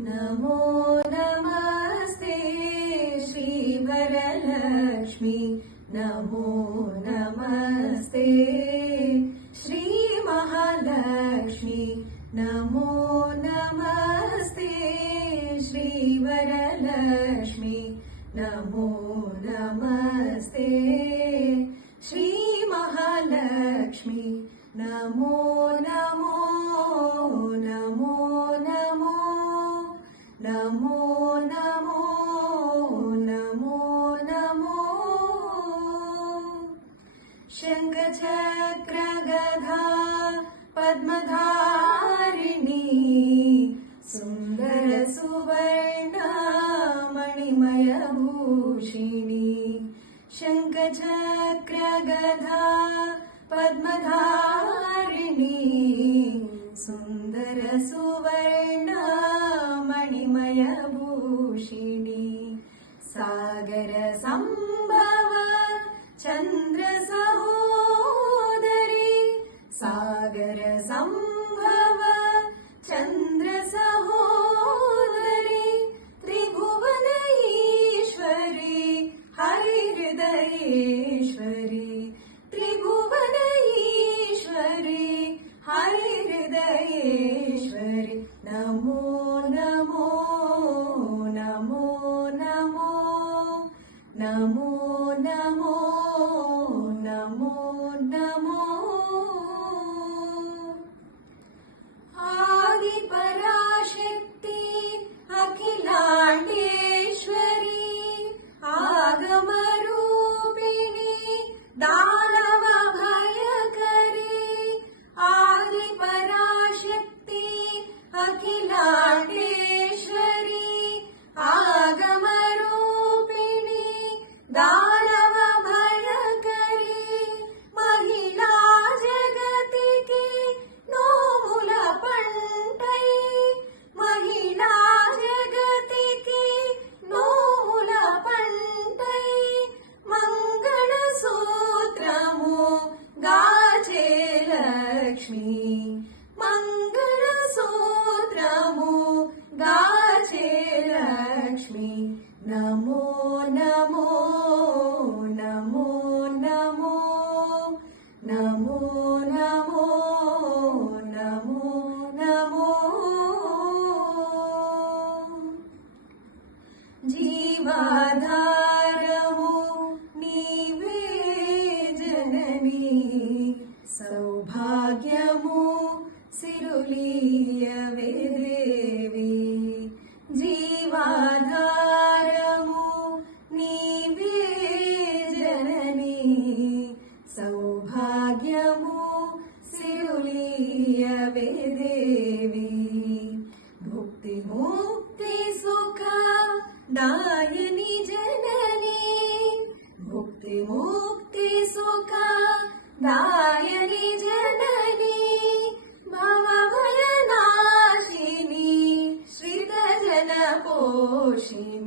नमो नमस्ते श्रीवरलक्ष्मी नमो नमस्ते श्रीमहालक्ष्मी नमो नमस्ते श्रीवरलक्ष्मी नमो नमस्ते श्रीमहालक्ष्मी नमो नमो नमो नमो नमो नमो नमो नमो शंखचक्र गदा पद्मधारिणी सुंदर सुवर्ण मणिमय भूषिणी शंखचक्र गदा पद्मधारिणी सुंदर सुवर्ण मणिमय भूषिणी सागर संभव चंद्र सहोदरी सागर संभव चंद्र सहोदरी त्रिभुवन ईश्वरी हरिहृदयेश्वरी त्रिभुवन ईश्वरी हरिहृदयेश्वरी नमो नमो नमो नमो नमो नमो नमो नमो आदि पराशक्ति अखिलांडेश्वरी आगम रूपिणी दानव भयकरी आदि पराशक्ति अखिलांडेश्वरी आगम रूपिणी दानव भयकरी महिला जगति की नोमुल पंटै महिला जगति की नोमुल पंटै मंगल सूत्रमु गाचे लक्ष्मी मंगल सूत्रमु गाचे लक्ष्मी नमो नमो नमो नमो नमो नमो नमो नमो जीवाधारमु नीवे जननी सौभाग्यमु सिरुलीयवे देवी जीवाधारमु नीवे जननी सौभाग्यमु सिरुलीयवे देवी भुक्ति मुक्ति सुख दायिनी जननी भुक्ति मुक्ति सुख दायिनी जननी भवभयनाशिनी श्रितजन पोषिणी